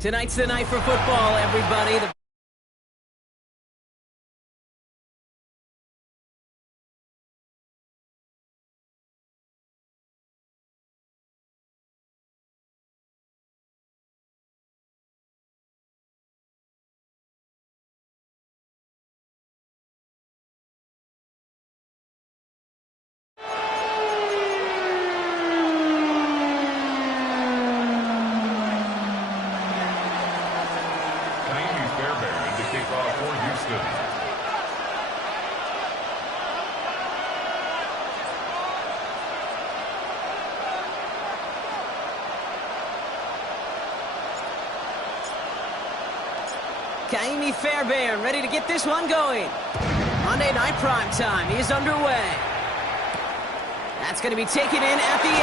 Tonight's the night for football, everybody. Ka'imi Fairbairn ready to get this one going. Monday Night Prime Time is underway. That's going to be taken in at the 8.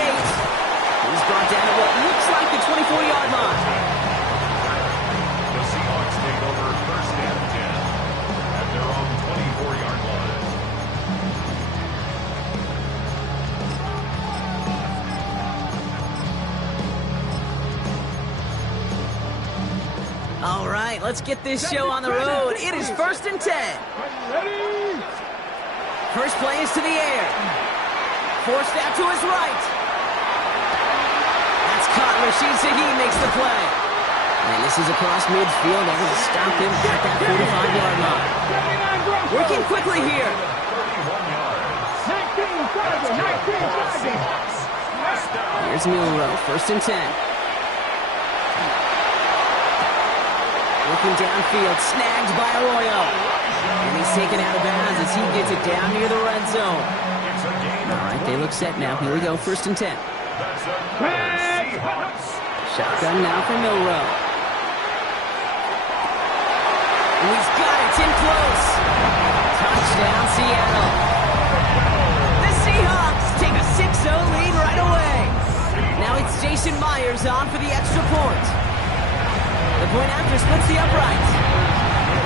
He's brought down to what looks like the 24-yard line. The Seahawks take over first and 10 at their own 24-yard line. All right, let's get this show on the road. It is first and 10. First play is to the air. Forced out to his right. That's caught. Rashid Shaheed makes the play. And this is across midfield. Able to stop him at that 45-yard line. Working quickly here. 19 Here's Milroe, first and 10. Looking downfield, snagged by Arroyo. And he's taken out of bounds as he gets it down near the red zone. All right, they look set now. Here we go, first and 10. Shotgun now for Milroe. And he's got it, it's in close. Touchdown, Seattle. The Seahawks take a 6-0 lead right away. Now it's Jason Myers on for the extra point. The point after splits the uprights.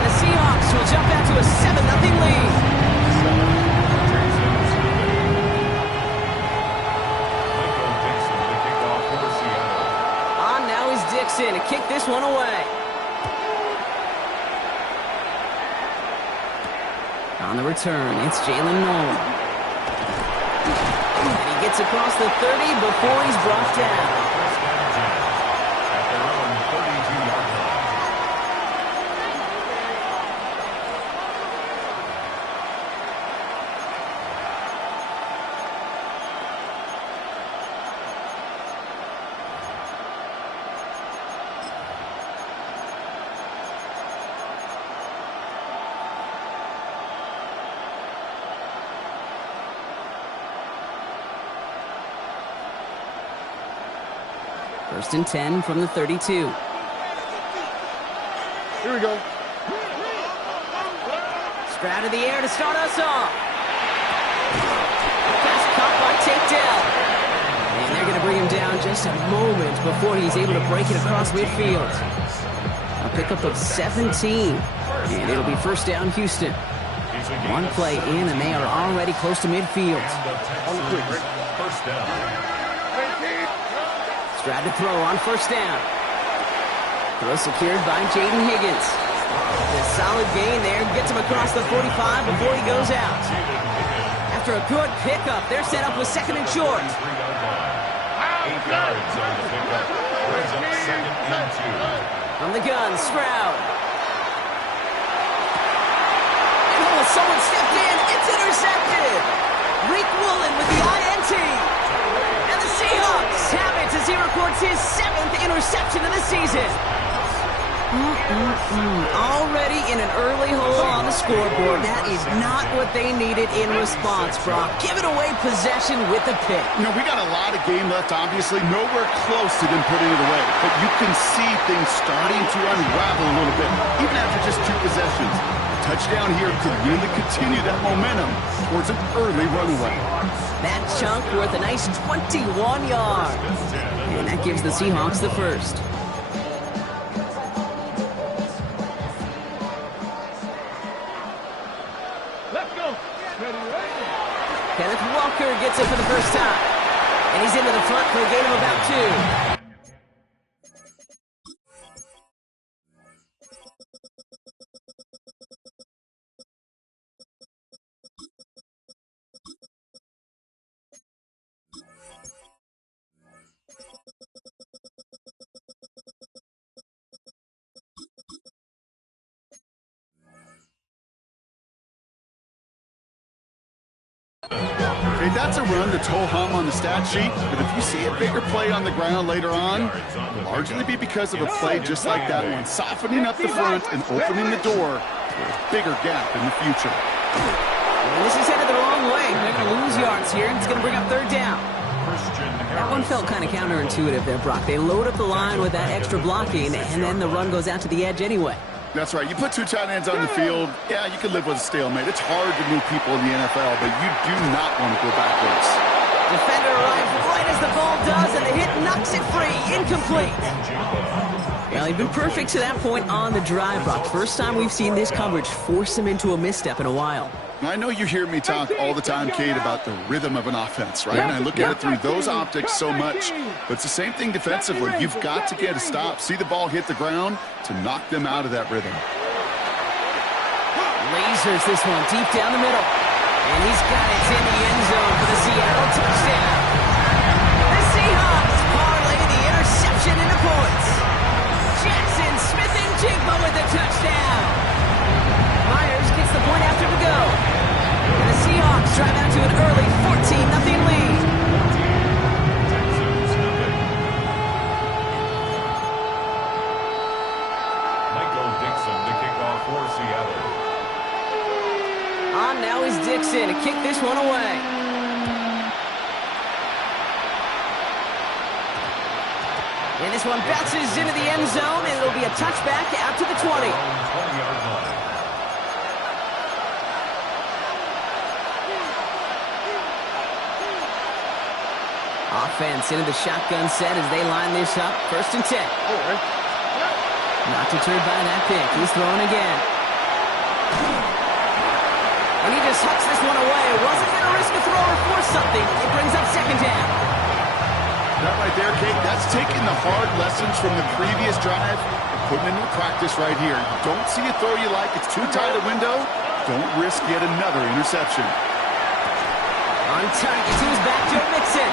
The Seahawks will jump out to a 7-0 lead. On now is Dixon to kick this one away. On the return, it's Jalen Nolan. And he gets across the 30 before he's brought down. First and 10 from the 32. Here we go. Stroud of the air to start us off. Pass caught by Takedale. And they're going to bring him down just a moment before he's able to break it across midfield. A pickup of 17. And it'll be first down Houston. One play in and they are already close to midfield. On the quick. First down. Stroud to throw on first down. Throw secured by Jaden Higgins. A solid gain there. Gets him across the 45 before he goes out. After a good pickup, they're set up with second and short. 8 yards on the pickup. Brings up second and 2. From the gun, Stroud. Oh, someone stepped in. It's intercepted. Reek Woolen with the INT. And the Seahawks have it as he records his 7th interception of the season. Already in an early hole on the scoreboard. That is not what they needed in response, Brock. Giving away possession with a pick. You know, we got a lot of game left, obviously. Nowhere close to them putting it away. But you can see things starting to unravel a little bit, even after just 2 possessions. A touchdown here could really continue that momentum towards an early runaway. That chunk worth a nice 21 yards. And that gives the Seahawks the first. Kenneth Walker gets it for the first time. And he's into the front for a gain of about 2. Okay, that's a run that's ho-hum on the stat sheet, but if you see a bigger play on the ground later on, it'll largely be because of a play just like that one, softening up the front and opening the door for a bigger gap in the future. And this is headed the wrong way. They're going to lose yards here, and it's going to bring up third down. That one felt kind of counterintuitive there, Brock. They load up the line with that extra blocking, and then the run goes out to the edge anyway. That's right. You put two tight ends on the field, yeah, you can live with a stalemate. It's hard to move people in the NFL, but you do not want to go backwards. Defender arrives right as the ball does, and the hit knocks it free. Incomplete. Well, he'd been perfect to that point on the drive, Brock. First time we've seen this coverage force him into a misstep in a while. I know you hear me talk all the time, Kate, about the rhythm of an offense, right? And I look at it through those optics so much. But it's the same thing defensively. You've got to get a stop, see the ball hit the ground to knock them out of that rhythm. Lasers this one deep down the middle. And he's got it in the end zone for the Seattle touchdown. The Seahawks parlay the interception into points. Jackson Smith-Njigba with the touchdown. Myers gets the point after to go. And the Seahawks drive out to an early 14-0 lead. Michael Dixon to kick off for Seattle. On now is Dixon to kick this one away. And this one bounces into the end zone, and it'll be a touchback out to the 20. 20-yard line. Offense into the shotgun set as they line this up. 1st and 10. Not deterred by that pick. He's throwing again. And he just hucks this one away. Wasn't going to risk a throw or force something. It brings up 2nd down. That right there, Kate, that's taking the hard lessons from the previous drive and putting into practice right here. You don't see a throw you like, it's too tight a window, don't risk yet another interception. On target to his back, Joe Mixon.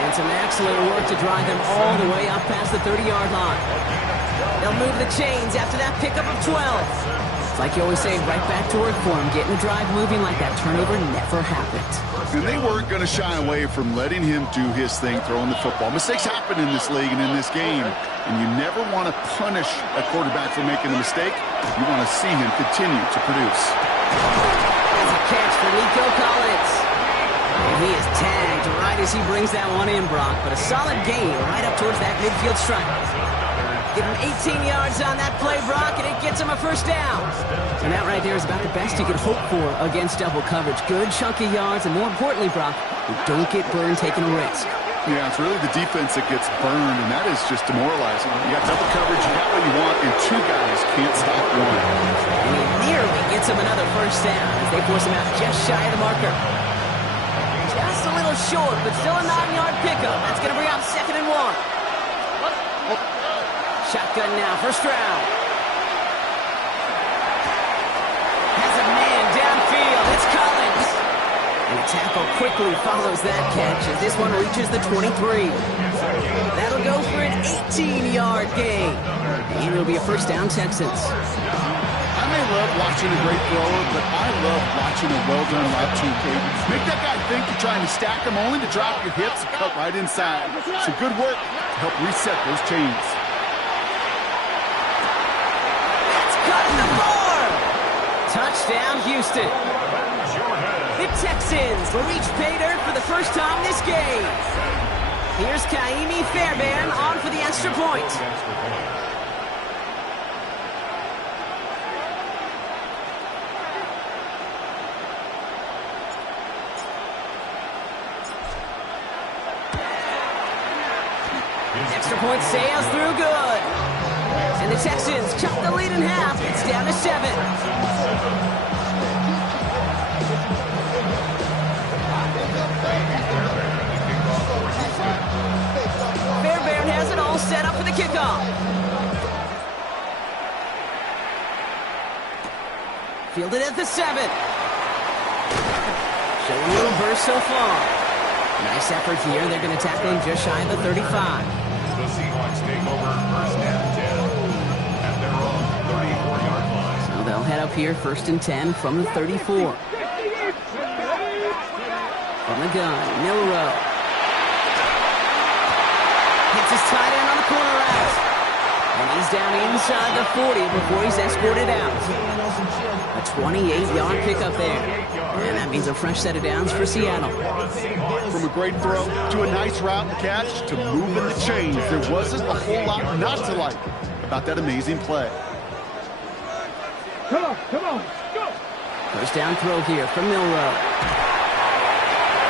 And some excellent work to drive them all the way up past the 30-yard line. They'll move the chains after that pickup of 12. It's like you always say, right back to work for him. Getting the drive moving like that turnover never happened. And they weren't going to shy away from letting him do his thing, throwing the football. Mistakes happen in this league and in this game. And you never want to punish a quarterback for making a mistake. You want to see him continue to produce. There's a catch for Nico Collins. And he is tagged right as he brings that one in, Brock. But a solid gain right up towards that midfield stripe. Give him 18 yards on that play, Brock, and it gets him a 1st down. And that right there is about the best you could hope for against double coverage. Good chunky yards, and more importantly, Brock, you don't get burned taking a risk. Yeah, it's really the defense that gets burned, and that is just demoralizing. You got double coverage, you got what you want, and two guys can't stop one. And he nearly gets him another 1st down as they force him out just shy of the marker. Just a little short, but still a 9-yard pickup. That's going to bring out 2nd and 1. Shotgun now, 1st round. Has a man downfield. It's Collins. And the tackle quickly follows that catch as this one reaches the 23. That'll go for an 18-yard gain. And it'll be a 1st down, Texans. I may love watching a great thrower, but I love watching a well-done route too, Kate. Make that guy think you're trying to stack him only to drop your hips and cut right inside. So good work to help reset those chains. Touchdown, Houston. The Texans reach pay dirt for the first time this game. Here's Kaimi Fairbairn on for the extra point. Extra point sails through good. And the Texans chop the lead in half. It's down to 7. Fairbairn has it all set up for the kickoff. Fielded at the 7. Showing a little burst so far. Nice effort here. They're going to tackle him just shy of the 35. The Seahawks take over 1st and 10 at their own 34-yard line. So they'll head up here 1st and 10 from the 34. From the gun, Milroe. Hits his tight end on the corner route. And he's down inside the 40 before he's escorted out. A 28-yard pickup there. And that means a fresh set of downs for Seattle. From a great throw to a nice route and catch to moving the chains, there wasn't a whole lot not to like about that amazing play. Come on, go! First down throw here from Milroe.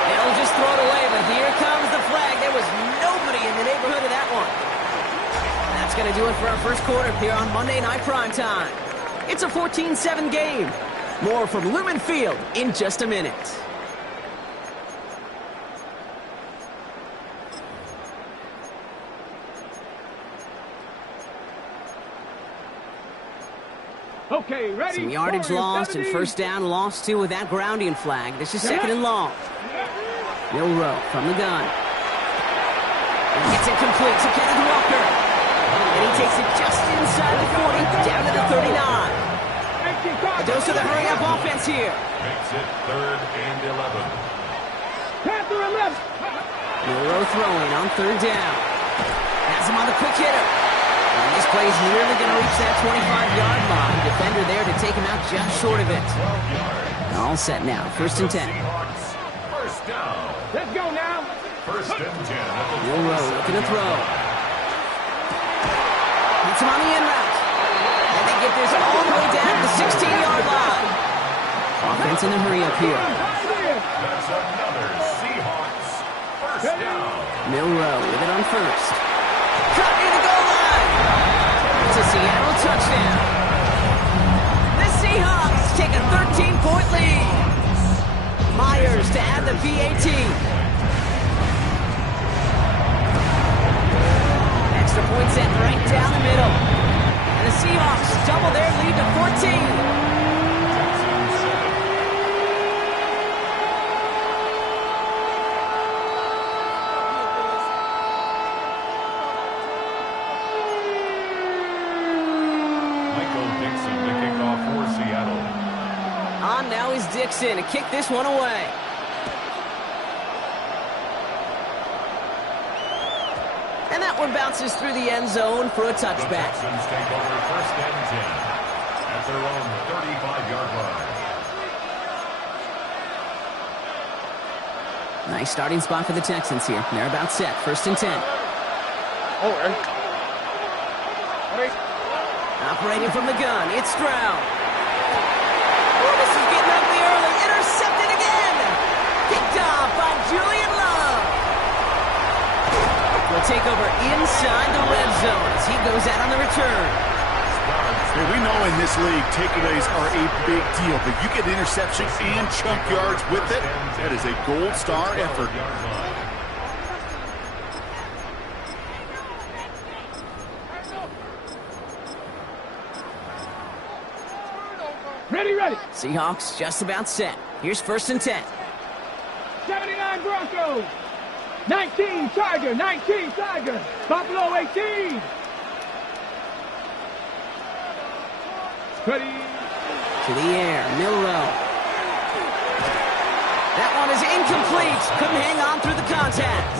They'll just throw it away, but here comes the flag. There was nobody in the neighborhood of that one. That's going to do it for our first quarter here on Monday Night Primetime. It's a 14-7 game. More from Lumen Field in just a minute. Okay, ready? Some yardage lost and first down lost too with that grounding flag. This is second and long. Milroe from the gun. And gets it complete to Kenneth Walker. And he takes it just inside the 40, down to the 39. A dose of the hurry-up offense here. Makes it 3rd and 11. Panther 11. Milroe throwing on third down. Has him on the quick hitter. And this play is nearly going to reach that 25-yard line. Defender there to take him out just short of it. All set now. First and 10. Seahawks, first down. Let's go now. First and 10 at the Milroe looking to throw. Hits him on the in route. And they get this all the way down to the 16-yard line. Offense in a hurry up here. That's another Seahawks first down. Milroe with it on first. Cut near the goal line. It's a Seattle touchdown. The Seahawks take a 13-point lead. Myers to add the PAT. Extra point set right down the middle. And the Seahawks double their lead to 14. Now is Dixon to kick this one away. And that one bounces through the end zone for a touchback. The Texans take over first and 10 at their own 35-yard line. Nice starting spot for the Texans here. They're about set. First and 10. Operating from the gun, it's Stroud. This is getting ugly early. Intercepted again. Picked off by Julian Love. Will take over inside the red zone as he goes out on the return. Hey, we know in this league, takeaways are a big deal, but you get interception and chunk yards with it. That is a gold star effort. Ready. Seahawks just about set. Here's first and 10. 79 Broncos. 19 Tiger. Buffalo 18. Ready. To the air, Milroe. That one is incomplete. Couldn't hang on through the contact.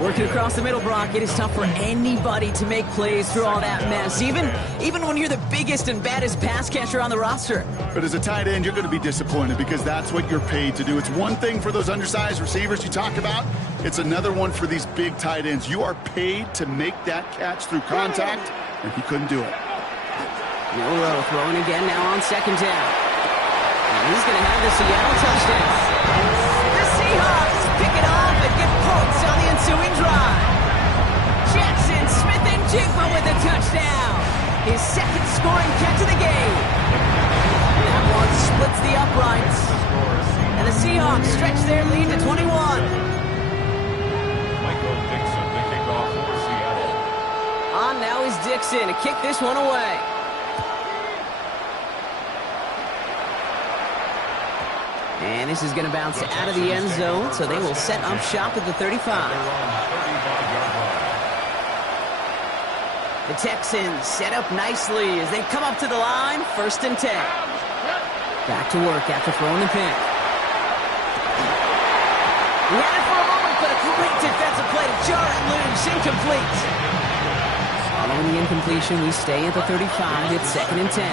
Working across the middle, Brock, it is tough for anybody to make plays through all that mess, even when you're the biggest and baddest pass catcher on the roster. But as a tight end, you're going to be disappointed because that's what you're paid to do. It's one thing for those undersized receivers you talk about. It's another one for these big tight ends. You are paid to make that catch through contact, and he couldn't do it. Milroe throwing again now on second down. And he's going to have the Seattle touchdown. The Seahawks pick it off and get points on the ensuing drive. Jackson Smith-Njigba with a touchdown. His second scoring catch of the game. That one splits the uprights. And the Seahawks stretch their lead to 21. Michael Dixon to kick off for Seattle. On now is Dixon to kick this one away. And this is going to bounce out of the end zone, so they will set up shop at the 35. The Texans set up nicely as they come up to the line, first and 10. Back to work after throwing the pick. He had it for a moment, but a great defensive play to jar it loose. Incomplete. Following the incompletion, we stay at the 35. It's 2nd and 10.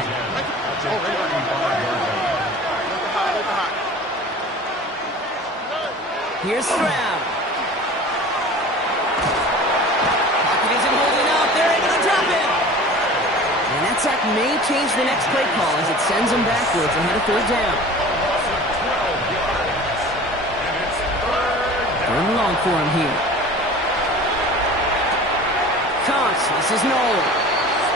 Here's Stroud. Pocket isn't holding up. They're able to drop it. And that sack may change the next play call as it sends them backwards ahead of 3rd down. 3rd and long for him here. Cox, this is Nolan.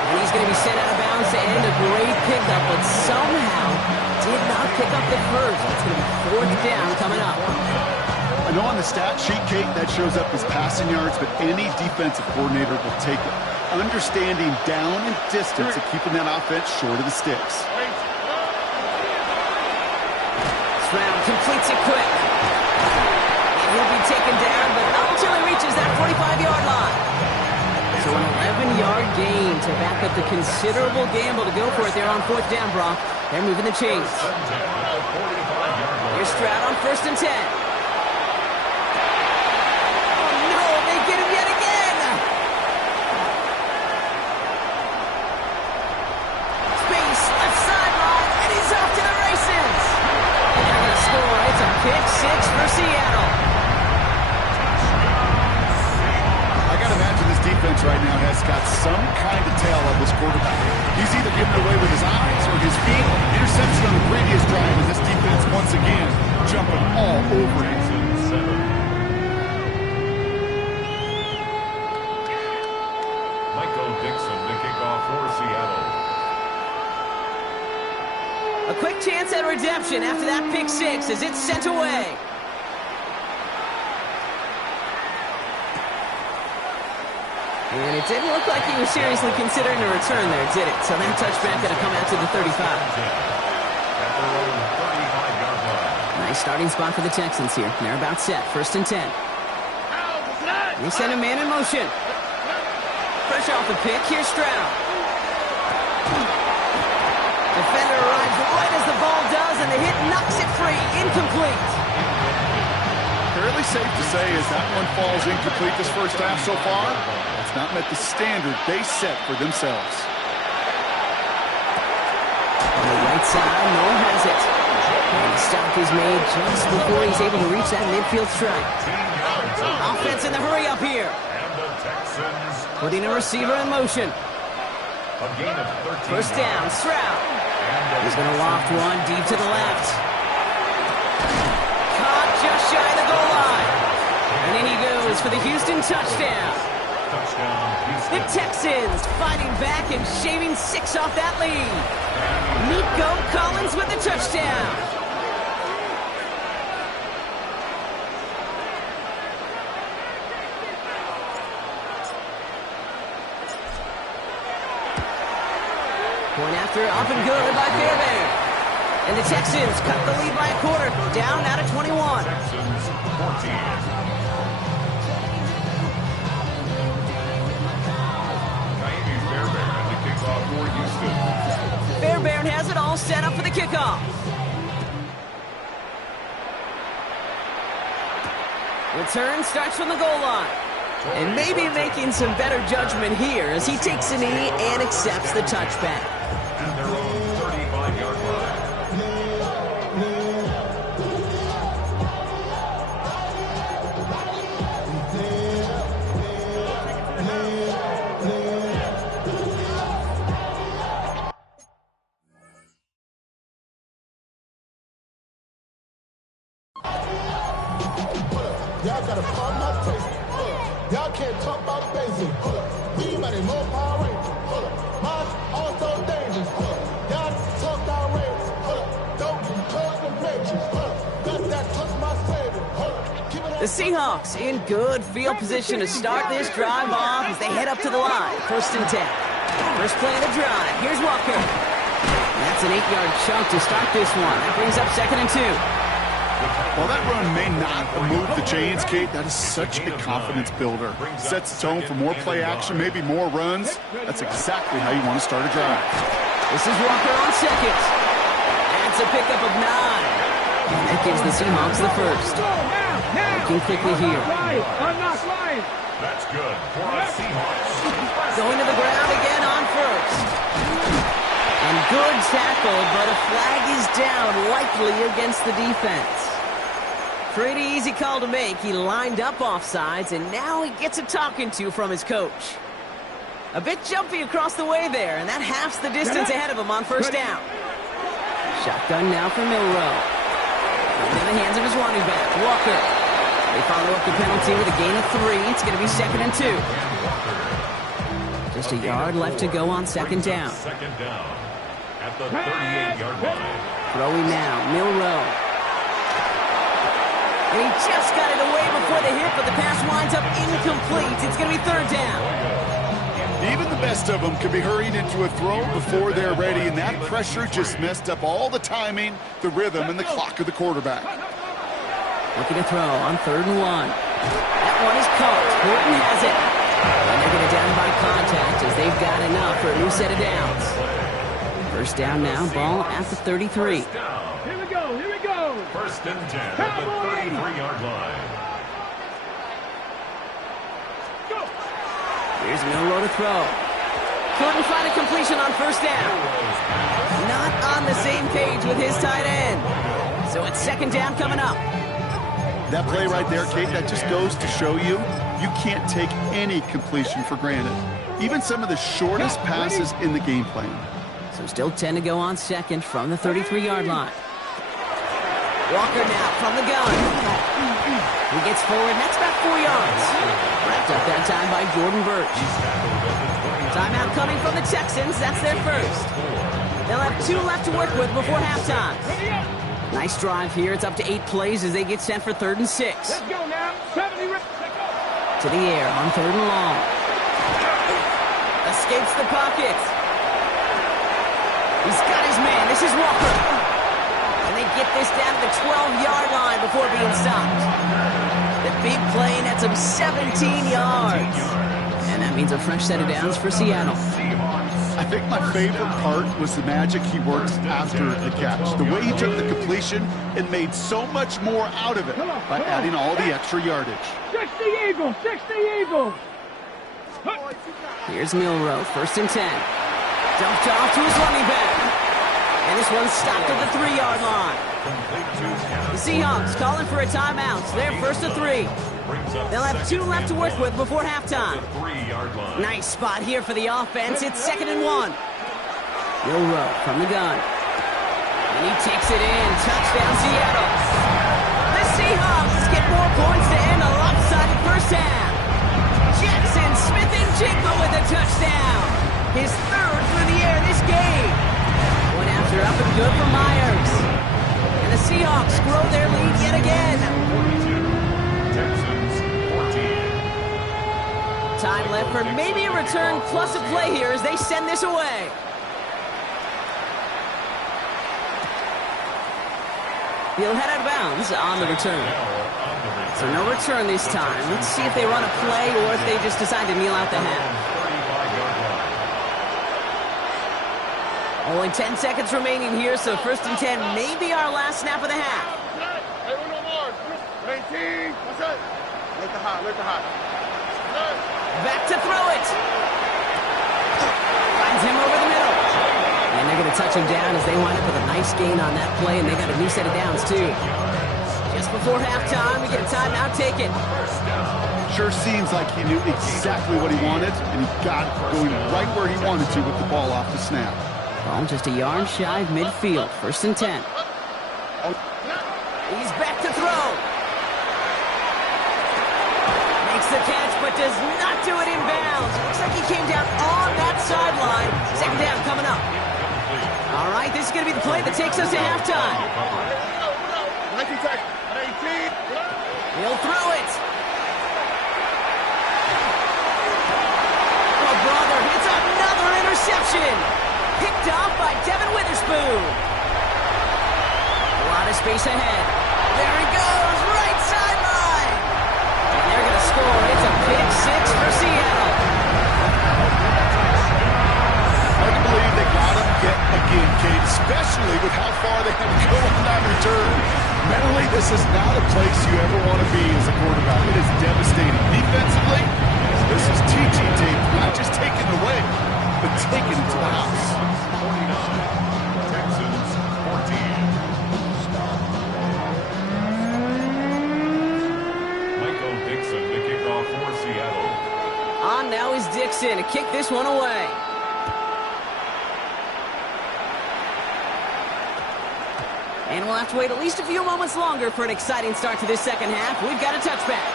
And he's going to be sent out of bounds to end a great pickup, but somehow did not pick up the first. It's going to be 4th down coming up. I know on the stat sheet, Kate, that shows up as passing yards, but any defensive coordinator will take it. Understanding down and distance and keeping that offense short of the sticks. Stroud completes it quick. And he'll be taken down, but not until he reaches that 45-yard line. So an 11-yard gain to back up the considerable gamble to go for it there on 4th down, Brock. They're moving the chains. Here's Stroud on 1st and 10. Get him yet again. Space, left sideline, and he's off to the races. And they're going to score. It's a pick 6 for Seattle. I got to imagine this defense right now has got some kind of tail of this quarterback. He's either giving it away with his eyes or his feet. Interception on the previous drive, and this defense once again jumping all over him. A quick chance at redemption after that pick 6 as it's sent away. And it didn't look like he was seriously considering a return there, did it? So that touchback going to come out to the 35. Nice starting spot for the Texans here. They're about set. 1st and 10. They send a man in motion. Fresh off the pick. Here's Stroud. Defender arrives right as the ball does, and the hit knocks it free. Incomplete. Fairly safe to say as that one falls incomplete this first half so far. It's not met the standard they set for themselves. On the right side, Noel has it. And the stop is made just before he's able to reach that midfield strike. Offense in the hurry up here. Putting a receiver in motion. 1st down, Stroud. He's going to loft one deep to the left. Caught just shy of the goal line. And in he goes for the Houston touchdown. The Texans fighting back and shaving 6 off that lead. Nico Collins with the touchdown. Point after, up and good by Fairbairn. And the Texans cut the lead by a quarter, down out of 21. Texans 14. Fairbairn the kickoff for Houston. Fairbairn has it all set up for the kickoff. Return starts from the goal line. And maybe making some better judgment here as he takes a knee and accepts the touchback. At their own 35-yard line. Y'all gotta pump my taste. Y'all can't talk about basic. We money more power rangers. Mine also dangerous. Y'all talk outrageous. Don't cause the matrix. Got that touch my savior. The Seahawks in good field position to start this drive off as they head up to the line. 1st and 10. First play of the drive. Here's Walker. That's an 8-yard chunk to start this one. That brings up 2nd and 2. While that run may not move the chains, Kate, that is such a confidence builder. Sets the tone for more play action, maybe more runs. That's exactly how you want to start a drive. This is Walker on 2nd. That's a pickup of 9. And that gives the Seahawks the first. Working quickly here. Unlock Lions. That's good for a Seahawks. Going to the ground again on first. And good tackle, but a flag is down, likely against the defense. Pretty easy call to make. He lined up offsides, and now he gets a talking to from his coach. A bit jumpy across the way there, and that halves the distance ahead of him on first down. Shotgun now for Milroe. Into the hands of his running back, Walker. They follow up the penalty with a gain of 3. It's going to be 2nd and 2. Just a yard left to go on second down. Second down at the 38-yard line. Throwing now, Milroe. And he just got it away before the hit, but the pass winds up incomplete. It's going to be 3rd down. Even the best of them could be hurrying into a throw before they're ready, and that pressure just messed up all the timing, the rhythm, and the clock of the quarterback. Looking to throw on 3rd and 1. That one is caught. Horton has it. And they're going to down by contact as they've got enough for a new set of downs. First down now, ball at the 33. First down. Here we go. Here we go. 1st and 10 at the 33-yard line. Here's Milroe to throw. Couldn't find a completion on first down. Not on the same page with his tight end. So it's 2nd down coming up. That play right there, Kate, that just goes to show you, you can't take any completion for granted. Even some of the shortest passes in the game plan. So still 10 to go on second from the 33-yard line. Walker now from the gun. He gets forward, and that's about 4 yards. Wrapped up that time by Jordan Burch. Timeout coming from the Texans. That's their first. They'll have 2 left to work with before halftime. Nice drive here. It's up to 8 plays as they get sent for 3rd and 6. Let's go now. 70 reps. To the air on 3rd and long. Escapes the pocket. He's got his man. This is Walker. And they get this down to the 12-yard line before being stopped. The big play nets him 17 yards. And that means a fresh set of downs for Seattle. I think my favorite part was the magic he worked after the catch. The way he took the completion and made so much more out of it by adding all the extra yardage. 60 Eagles. 60 Eagles. Here's Milroe, 1st and 10. Dumped off to his running back. And this one's stopped at the 3-yard line. The Seahawks calling for a timeout. They're 1st and 3. They'll have 2 left to work with before halftime. Nice spot here for the offense. It's 2nd and 1. Milroe from the gun. And he takes it in. Touchdown, Seattle. The Seahawks get more points to end a lopsided first half. Jackson Smith-Njigba with a touchdown. His 3rd through the air this game. One after up and good for Myers. And the Seahawks grow their lead yet again. 42, Texans 14. Time left for maybe a return plus a play here as they send this away. He'll head out of bounds on the return. So no return this time. Let's see if they run a play or if they just decide to kneel out the half. Only 10 seconds remaining here, so 1st and 10 may be our last snap of the half. Hey, we no more. 19. What's that? Let the hot. Back to throw it. Finds him over the middle. And they're going to touch him down as they wind up with a nice gain on that play, and they got a new set of downs, too. Just before halftime, we get a timeout taken. Sure seems like he knew exactly what he wanted, and he got it going right where he wanted to with the ball off the snap. Ball just a yard shy of midfield. 1st and 10. He's back to throw. Makes the catch, but does not do it in bounds. Looks like he came down on that sideline. 2nd down coming up. All right, this is going to be the play that takes us to halftime. 19 seconds. 18. He'll throw it. Oh, brother, it's another interception. Picked off by Devin Witherspoon. A lot of space ahead. There he goes, right sideline. And they're going to score. It's a pick 6 for Seattle. Hard to believe they got him yet again, Kate, especially with how far they had to go on that return. Mentally, this is not a place you ever want to be as a quarterback. It is devastating. Defensively, this is teaching tape. Not just taking it away, but taking it to the house. 49, Texans 14. Michael Dixon to kick off for Seattle. On now is Dixon to kick this one away. And we'll have to wait at least a few moments longer for an exciting start to this second half. We've got a touchback.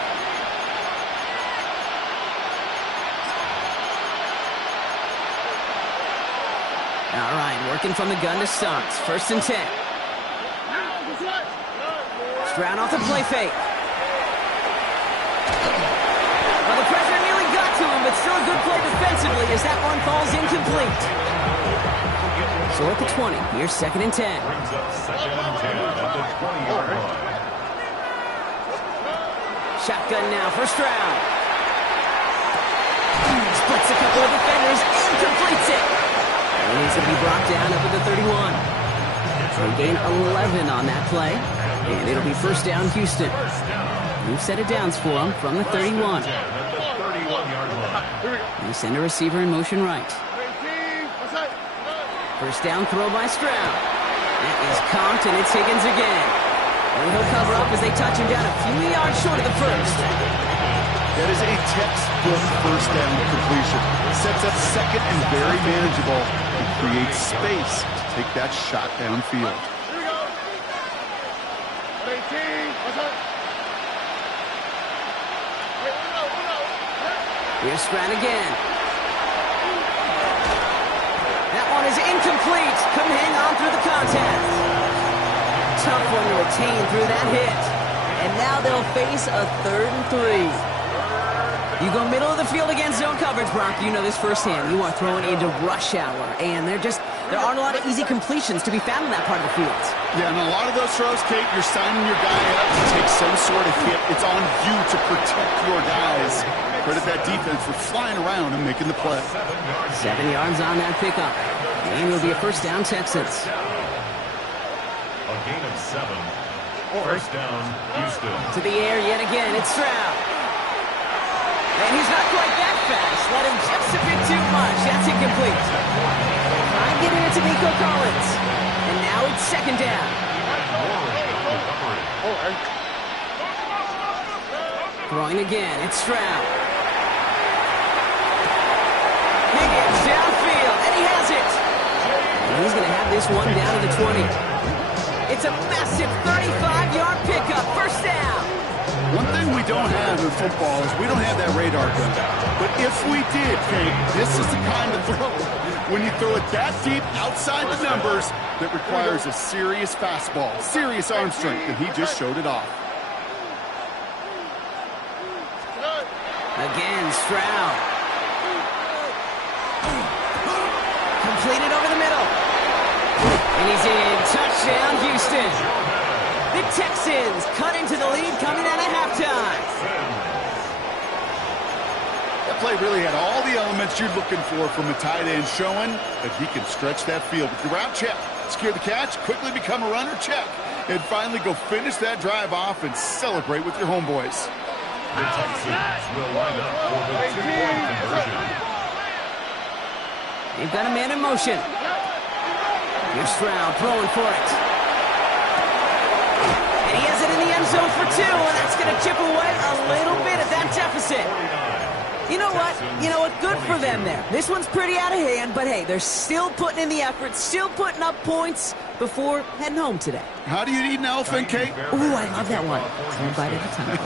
All right, working from the gun to Starks. 1st and 10. Stroud off the play fake. Well, the pressure nearly got to him, but still a good play defensively as that one falls incomplete. So at the 20, here's 2nd and 10. Brings up 2nd and 10 at the 20-yard line. Shotgun now for Stroud. Splits a couple of defenders and completes it. And he's going to be brought down up at the 31. They gain 11 on that play, and it'll be 1st down Houston. New set of downs for him from the 31. They send a receiver in motion right. 1st down throw by Stroud. That is comped, and it's Higgins again. And he'll cover up as they touch him down a few yards short of the 1st. That is a textbook 1st down completion. Sets up 2nd and very manageable. It creates space to take that shot downfield. Here's Stroud again. That one is incomplete. Couldn't hang on through the contact. Tough one to retain through that hit. And now they'll face a 3rd and 3. You go middle of the field against zone coverage, Brock. You know this firsthand. You are throwing into rush hour, and there aren't a lot of easy completions to be found in that part of the field. Yeah, and a lot of those throws, Kate, you're signing your guy up to take some sort of hit. It's on you to protect your guys. Credit that defense for flying around and making the play. 7 yards on that pickup. And it'll be a 1st down Texans. A gain of 7. 1st down, Houston. To the air yet again. It's Stroud. And he's not quite that fast. Let him just a bit too much. That's incomplete. Trying getting it to Nico Collins. And now it's 2nd down. Throwing again. It's Stroud. Higgins downfield. And he has it. And he's going to have this one down to the 20. It's a massive 35-yard pickup. 1st down. One thing we don't have in football is we don't have that radar gun. But if we did, Kate, this is the kind of throw, when you throw it that deep outside the numbers, that requires a serious fastball, serious arm strength, and he just showed it off. Again, Stroud. Completed over the middle. And he's in. Touchdown, Houston. The Texans cut into the lead coming out of halftime. That play really had all the elements you're looking for from a tight end, showing that he can stretch that field with the route check, secure the catch, quickly become a runner check, and finally go finish that drive off and celebrate with your homeboys. The Texans will line up for the 2-point conversion. They've got a man in motion. Here's Stroud throwing for it. And he has it in the end zone for 2, and that's going to chip away a little bit at that deficit. You know what? Good for them there. This one's pretty out of hand, but hey, they're still putting in the effort, still putting up points before heading home today. How do you eat an elephant, Kate? Ooh, I love that one. 1 bite at a time.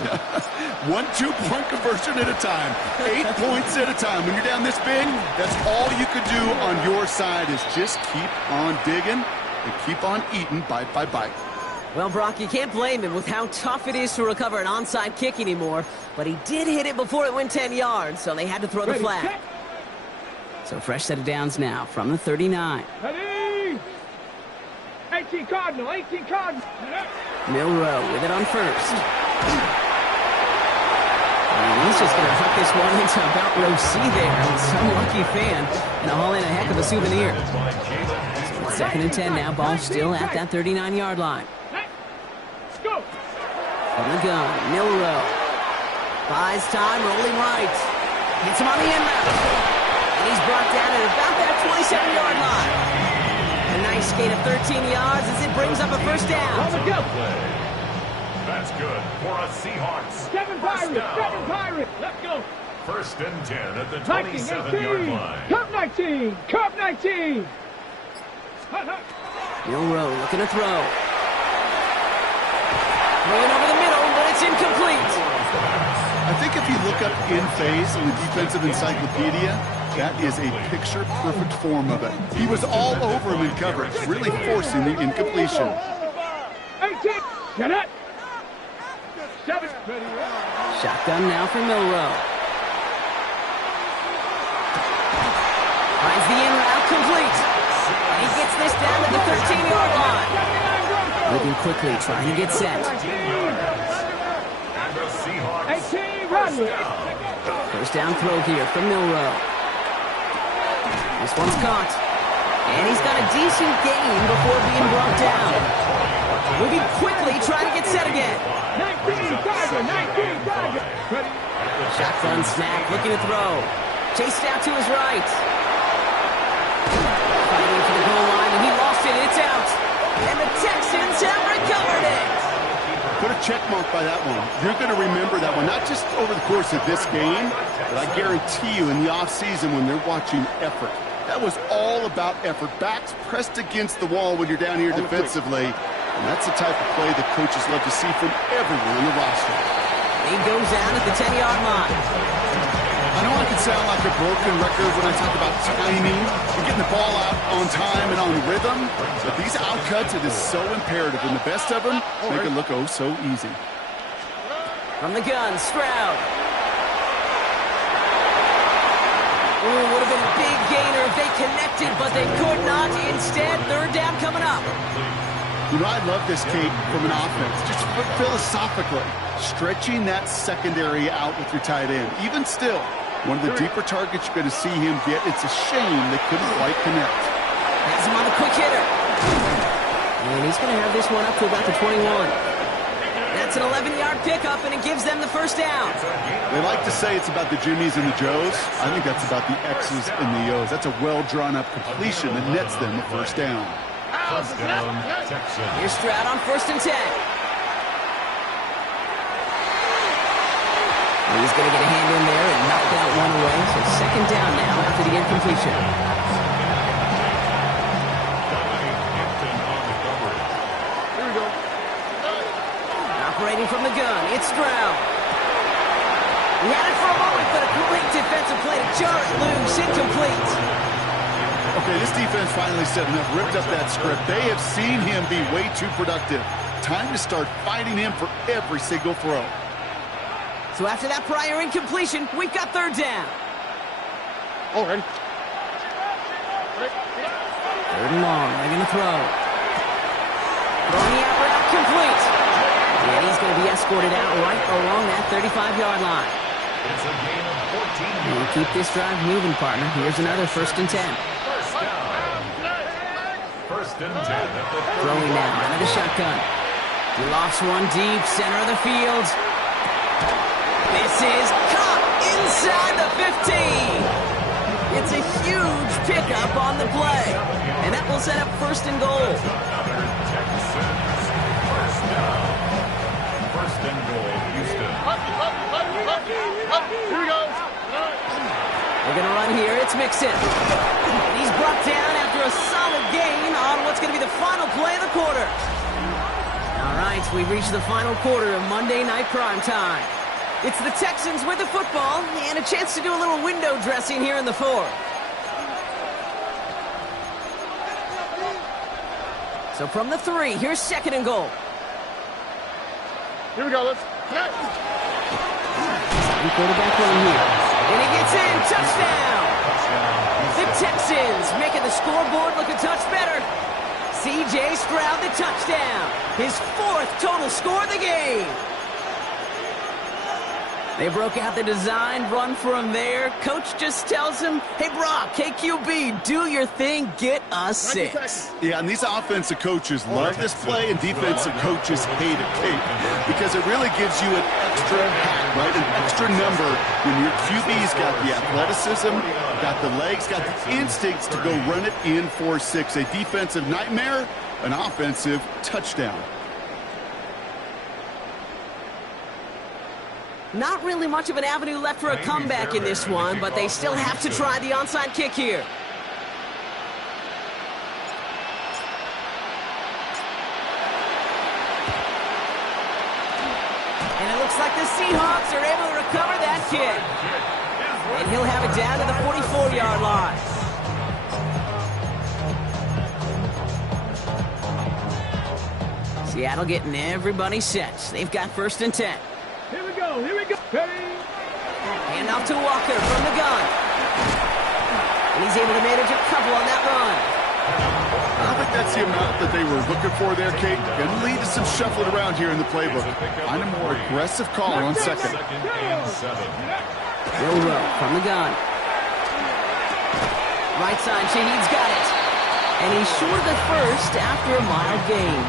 1 2-point conversion at a time. 8 points at a time. When you're down this big, that's all you could do on your side is just keep on digging and keep on eating bite by bite. Well, Brock, you can't blame him with how tough it is to recover an onside kick anymore, but he did hit it before it went 10 yards, so they had to throw the flag. So fresh set of downs now from the 39. Ready? 18 Cardinal, 18 Cardinal. Milrow with it on 1st. And he's just going to hook this one into about row C there. Some lucky fan, and haul in a heck of a souvenir. So it's 2nd and 10 now. Ball still at that 39-yard line. go. From the gun, Milroe. Buys time, rolling right. Hits him on the inbound. And he's brought down at about that 27-yard line. A nice gain of 13 yards as it brings up a first down. On the go. That's good for a Seahawks. Seven Pirates. Let's go. First and 10 at the 19, 27-yard 18. line. Cup 19. Cup 19. Milroe looking to throw. Throwing over the middle, but it's incomplete. I think if you look up in phase in the defensive encyclopedia, that is a picture-perfect form of it. He was all over him in coverage, really forcing the incompletion. 18. Get it. 7. Shotgun now for Milroe. Finds the in route complete. And he gets this down to the 13-yard line. Moving quickly, trying to get set. And the Seahawks. 18. Run. First down throw here from Milroe. This one's caught. And he's got a decent gain before being brought down. Moving quickly, trying to get set again. 19. Tiger. Shotgun snap, looking to throw. Chased out to his right. Fighting for the goal line, and he lost it. It's out. And the Texans have recovered it. Put a check mark by that one. You're going to remember that one, not just over the course of this game, but I guarantee you in the offseason when they're watching effort. That was all about effort. Backs pressed against the wall when you're down here defensively. And that's the type of play the coaches love to see from everyone on the roster. He goes down at the 10-yard line. I know I can sound like a broken record when I talk about timing and getting the ball out on time and on rhythm, but these outcuts, it is so imperative, and the best of them make it look oh so easy. From the gun, Stroud. Ooh, would have been a big gainer if they connected, but they could not. Instead, third down coming up. You know, I love this, Kate, from an offense, just philosophically, stretching that secondary out with your tight end. Even still, one of the deeper targets you're going to see him get. It's a shame they couldn't quite connect. Has him on the quick hitter. And he's going to have this one up to about the 21. That's an 11-yard pickup, and it gives them the first down. They like to say it's about the Jimmies and the Joes. I think that's about the X's and the O's. That's a well-drawn-up completion that nets them a first down. First down, Texans. Here's Stroud on 1st and 10. He's going to get a hand in there and knock that one away. So second down now after the incompletion. Here we go. Operating from the gun, it's Stroud. He had it for a moment, but a great defensive play to jar it loose, incomplete. Okay, this defense finally set enough, ripped up that script. They have seen him be way too productive. Time to start fighting him for every single throw. So after that prior incompletion, we've got third down. All right. Third and long, they're going to throw. Throwing the out route complete. And he's going to be escorted out right along that 35-yard line. It's a gain of 14 We'll keep this drive moving, partner. Here's another 1st and 10. First down. First and 10 at the 30. Throwing now, out of the shotgun. He lofts one deep, center of the field. This is caught inside the 15. It's a huge pickup on the play. And that will set up 1st and goal. Another Texans. First down. First and goal, Houston. Here we go. They're going to run here. It's Mixon. And he's brought down after a solid gain on what's going to be the final play of the quarter. All right, we've reached the final quarter of Monday Night Primetime. It's the Texans with the football and a chance to do a little window dressing here in the fourth. So from the 3, here's 2nd and goal. Here we go. Let's. Quarterback running here. And he gets in. Touchdown. The Texans making the scoreboard look a touch better. C.J. Stroud the touchdown. His 4th total score of the game. They broke out the design run for him there. Coach just tells him, hey, Brock, hey, QB, do your thing, get us 6. Yeah, and these offensive coaches love this play, and defensive coaches hate it, Kate, because it really gives you an extra hack, right, an extra number when your QB's got the athleticism, got the legs, got the instincts to go run it in for 6. A defensive nightmare, an offensive touchdown. Not really much of an avenue left for a comeback in this one, but they still have to try the onside kick here. And it looks like the Seahawks are able to recover that kick. And he'll have it down to the 44-yard line. Seattle getting everybody set. They've got 1st and 10. Here we go, here we go. Ready? Hand off to Walker from the gun. And he's able to manage a couple on that run. I don't think that's the amount that they were looking for there, Kate. Going to lead to some shuffling around here in the playbook. Find a more aggressive call on 2nd. Milroe from the gun. Right side, Shaheed's got it. And he's short of the 1st after a mild gain.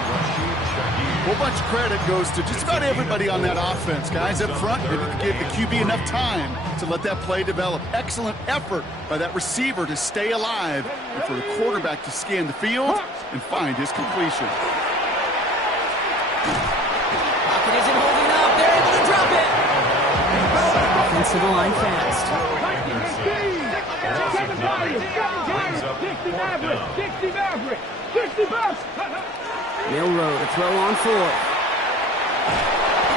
A whole bunch of credit goes to just about everybody on that offense. Guys up front didn't give the QB enough time to let that play develop. Excellent effort by that receiver to stay alive and for the quarterback to scan the field and find his completion. Pocket isn't holding up. They're able to drop it. Offensive line fast. 60 Maverick, 60 bucks. Milroe to throw on 4th.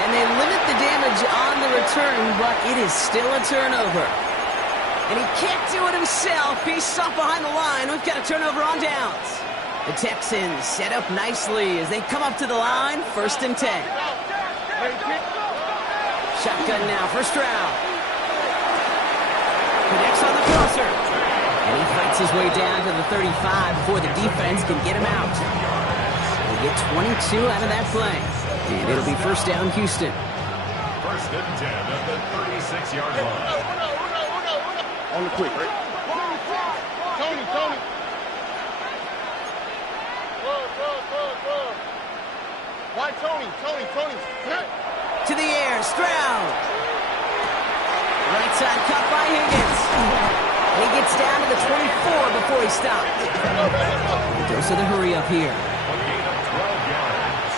And they limit the damage on the return, but it is still a turnover. And he can't do it himself. He's stuck behind the line. We've got a turnover on downs. The Texans set up nicely as they come up to the line. 1st and 10. Shotgun now for Stroud. Connects on the crosser. And he fights his way down to the 35 before the defense can get him out. They get 22 out of that play. And it'll be 1st down, Houston. 1st and 10 at the 36-yard line. On the quick, right? Tony. Why Tony? To the air, Stroud. Right side cut by Higgins. He gets down to the 24 before he stopped. Dose of the hurry up here. A gain of 12 yards.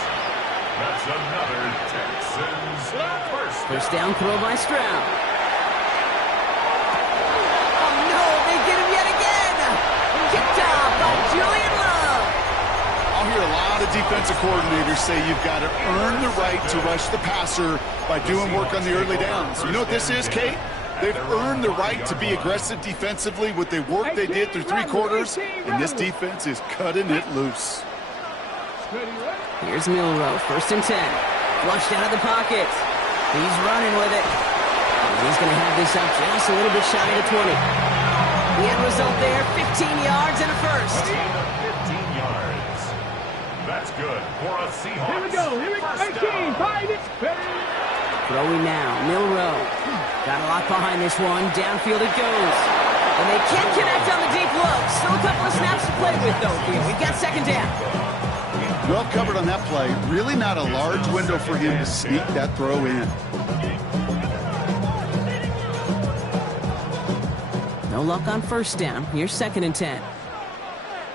That's another Texans 1st down throw by Stroud. Oh no, they get him yet again. Kicked off by Julian Love. I'll hear a lot of defensive coordinators say you've got to earn the right to rush the passer by doing work on the early downs. You know what this is, Kate? They've earned the right to be aggressive defensively with the work they did through 3 quarters, and this defense is cutting it loose. Here's Milroe, 1st and 10. Flushed out of the pocket. He's running with it. And he's going to have this up just a little bit shy of 20. The end result there, 15 yards and a 1st. 15 yards. That's good for a Seahawks. Here we go. 18, find it. Throwing now, Milroe. Got a lot behind this one. Downfield it goes. And they can't connect on the deep look. Still a couple of snaps to play with, though, here. We've got 2nd down. Well covered on that play. Really not a large window for him to sneak that throw in. No luck on 1st down. Here's 2nd and 10.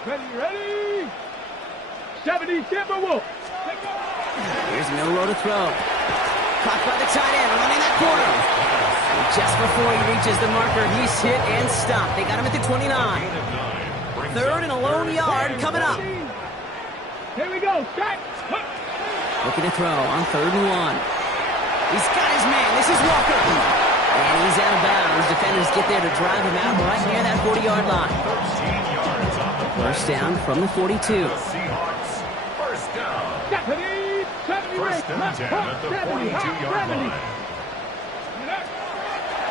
Ready? 70 Timberwolves. Here's Milroe to throw. Caught by the tight end, running that corner. And just before he reaches the marker, he's hit and stopped. They got him at the 29. 3rd and a lone yard coming up. Here we go. Strike. Looking to throw on 3rd and 1. He's got his man. This is Walker. And he's out of bounds. Defenders get there to drive him out right near that 40-yard line. 13 yards on the play. 1st down from the 42. Seahawks, 1st down. 1st and 10 at the 42-yard line.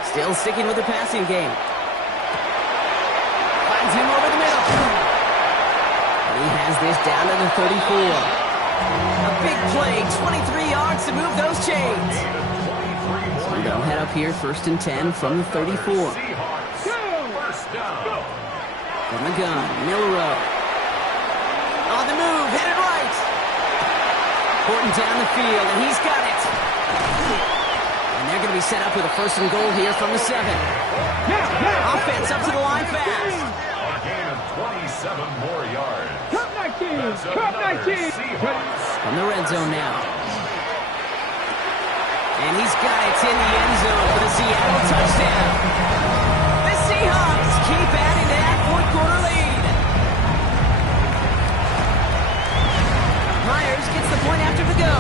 Still sticking with the passing game. Finds him over the middle. And he has this down to the 34. A big play, 23 yards to move those chains. So they'll head up here, 1st and 10 from the 34. Seahawks, first down. From the gun, Milrow. On the move, headed right. Horton down the field, and he's got it. And they're going to be set up with a 1st and goal here from the 7. Offense up to the line fast. A gain of 27 more yards. Cup 19. That's Cup another 19. Seahawks. From the red zone now. And he's got it in the end zone for the Seattle touchdown. The Seahawks keep adding to that 4th-quarter lead. Myers gets the point after the go.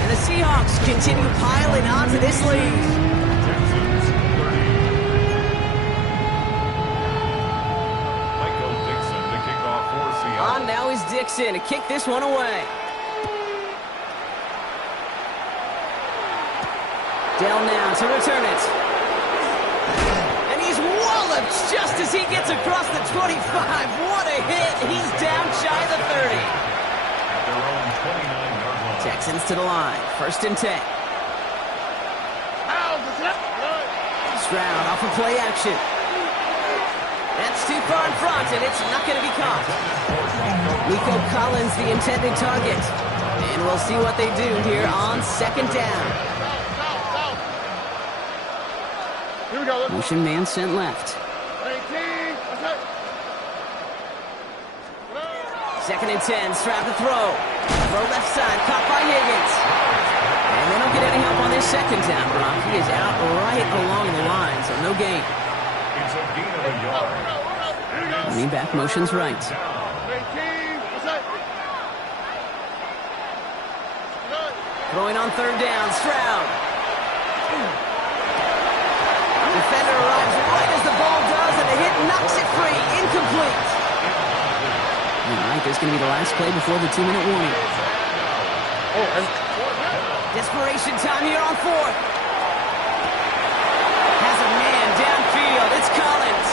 And the Seahawks continue piling on to this lead. Texans 30. Michael Dixon to kick off for Seattle. On now is Dixon to kick this one away. Dell now to return it. And he's walloped just as he gets across the 25. What a hit. He's down shy of the 30. At their own 29-yard line. Texans to the line. 1st and 10. Stroud off of play action. That's too far in front, and it's not going to be caught. Nico Collins, the intended target. And we'll see what they do here on 2nd down. Here we go. Motion man sent left. 2nd and 10, Stroud to throw. Throw left side, caught by Higgins. And they don't get any help on their 2nd down, Brock. He is out right along the line, so no gain. It's a gain of a yard. Lean back motions right. Throwing on 3rd down, Stroud. Defender arrives right as the ball does, and the hit knocks it free. Incomplete. All right, there's going to be the last play before the 2-minute warning. Desperation time here on 4th. Has a man downfield. It's Collins.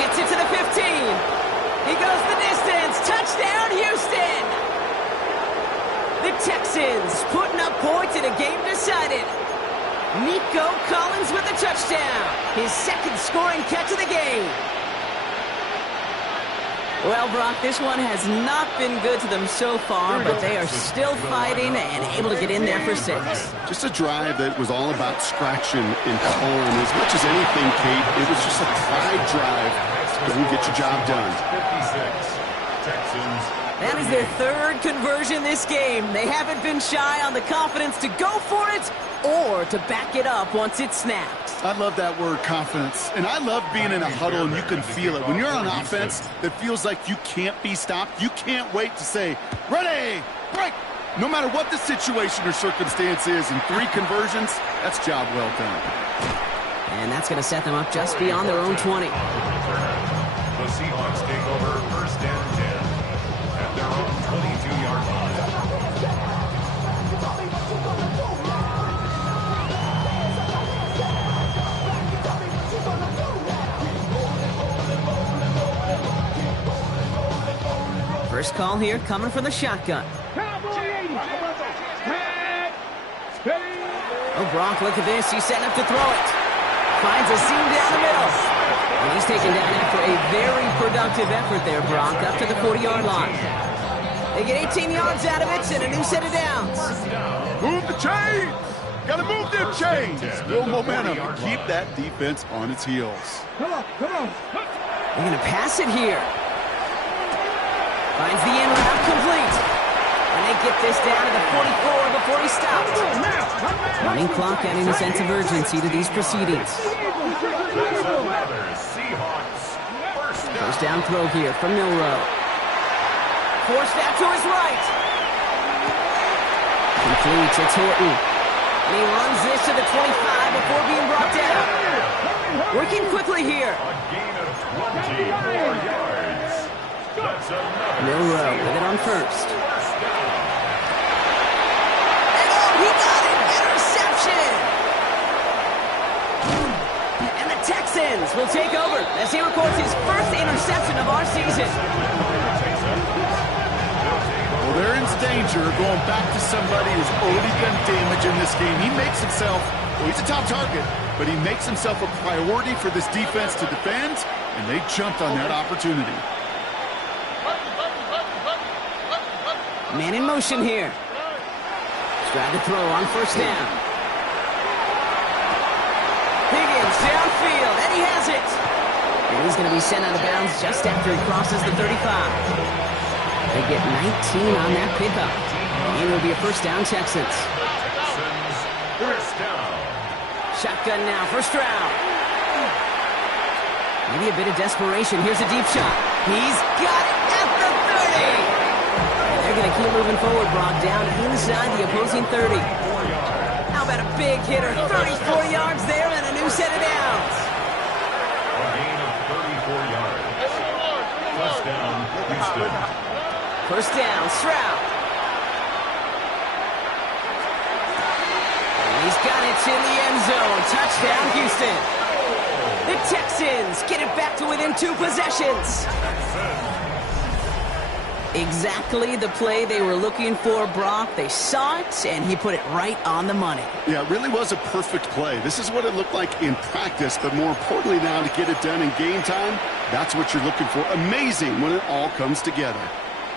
Gets it to the 15. He goes the distance. Touchdown, Houston. The Texans putting up points in a game decided. Nico Collins with a touchdown. His 2nd scoring catch of the game. Well, Brock, this one has not been good to them so far, but they are still fighting and able to get in there for 6. Just a drive that was all about scratching and clawing. As much as anything, Kate, it was just a pride drive. Go get your job done. 56. Texans. That is their 3rd conversion this game. They haven't been shy on the confidence to go for it or to back it up once it's snapped. I love that word, confidence. And I love being in a huddle and you can feel it. When you're on offense, it feels like you can't be stopped. You can't wait to say, ready, break. No matter what the situation or circumstance is, in 3 conversions, that's job well done. And that's going to set them up just beyond their own 20. The Seahawks take over 1st and 10 at their own 22-yard line. First call here coming from the shotgun. Oh, Brock, look at this. He's setting up to throw it. Finds a seam down the middle. And he's taken down after a very productive effort there, Brock, up to the 40-yard line. They get 18 yards out of it and a new set of downs. Move the chains. Got to move them chains. Build momentum and keep that defense on its heels. Come on, come on. They're going to pass it here. Finds the end route complete. And they get this down to the 44 before he stops. Running clock adding a sense of urgency to these proceedings. First down throw here from Milrow. Forced out to his right. Completes, it's Horton. And he runs this to the 25 before being brought down. Working quickly here. A gain of 24 yards. That's another Milrow with it on first. down. And oh, he got it! Interception! And the Texans will take over as he records his first interception of our season. Well, they're in danger going back to somebody who's already done damage in this game. He makes himself, well, he's a top target, but he makes himself a priority for this defense to defend, and they jumped on that opportunity. Man in motion here. Tried to throw on first down. Higgins downfield, and he has it. And he's going to be sent out of bounds just after he crosses the 35. They get 19 on that pickup. And it'll be a first down, Texans. First down. Shotgun now, first round. Maybe a bit of desperation. Here's a deep shot. He's got it at the 30. They're going to keep moving forward, Brock, down inside the opposing 30. How about a big hitter? 34 yards there and a new set of downs. A gain of 34 yards. First down, Houston. First down, Stroud. And he's got it in the end zone. Touchdown, Houston. The Texans get it back to within 2 possessions. Exactly the play they were looking for, Brock. They saw it, and he put it right on the money. Yeah, it really was a perfect play. This is what it looked like in practice, but more importantly now to get it done in game time, that's what you're looking for. Amazing when it all comes together.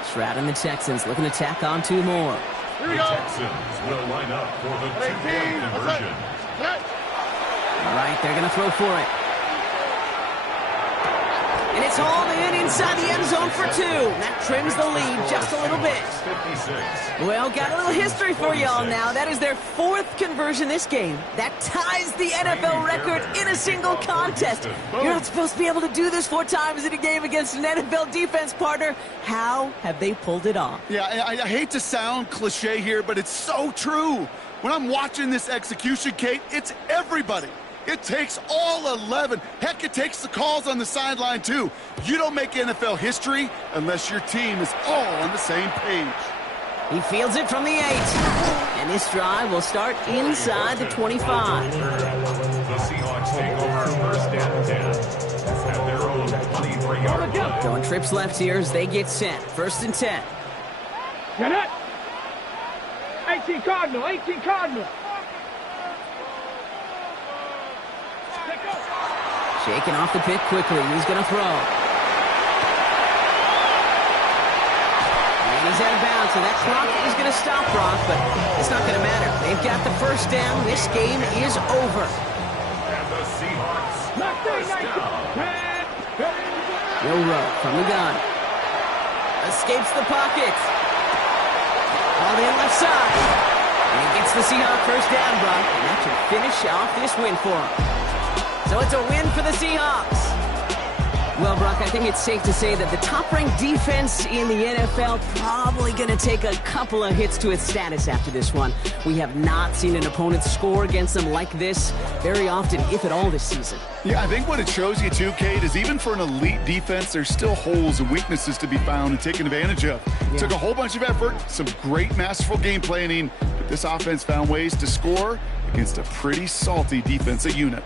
Stroud and the Texans looking to tack on 2 more. The Texans will line up for the 2-point conversion. All right, they're going to throw for it. And it's hauled in inside the end zone for 2. That trims the lead just a little bit. 56. Well, got a little history for y'all now. That is their 4th conversion this game. That ties the NFL record in a single contest. You're not supposed to be able to do this 4 times in a game against an NFL defense, partner. How have they pulled it off? Yeah, I hate to sound cliche here, but it's so true. When I'm watching this execution, Kate, it's everybody. It takes all 11. Heck, it takes the calls on the sideline, too. You don't make NFL history unless your team is all on the same page. He fields it from the 8. And this drive will start inside the 25. The Seahawks take over first and 10 at their own 23-yard line. Going trips left here as they get set. First and 10. Get it. 18 Cardinal, 18 Cardinal. Shaking off the pick quickly. He's going to throw. And he's out of bounds, so that clock is going to stop, Brock, but it's not going to matter. They've got the first down. This game is over. And the Seahawks first down. Joe Rowe from the gun. Escapes the pocket. All in left side. And he gets the Seahawks first down, Brock, and that should finish off this win for him. So it's a win for the Seahawks. Well, Brock, I think it's safe to say that the top-ranked defense in the NFL probably going to take a couple of hits to its status after this one. We have not seen an opponent score against them like this very often, if at all, this season. Yeah, I think what it shows you, too, Kate, is even for an elite defense, there's still holes and weaknesses to be found and taken advantage of. Yeah. Took a whole bunch of effort, some great masterful game planning, but this offense found ways to score against a pretty salty defensive unit.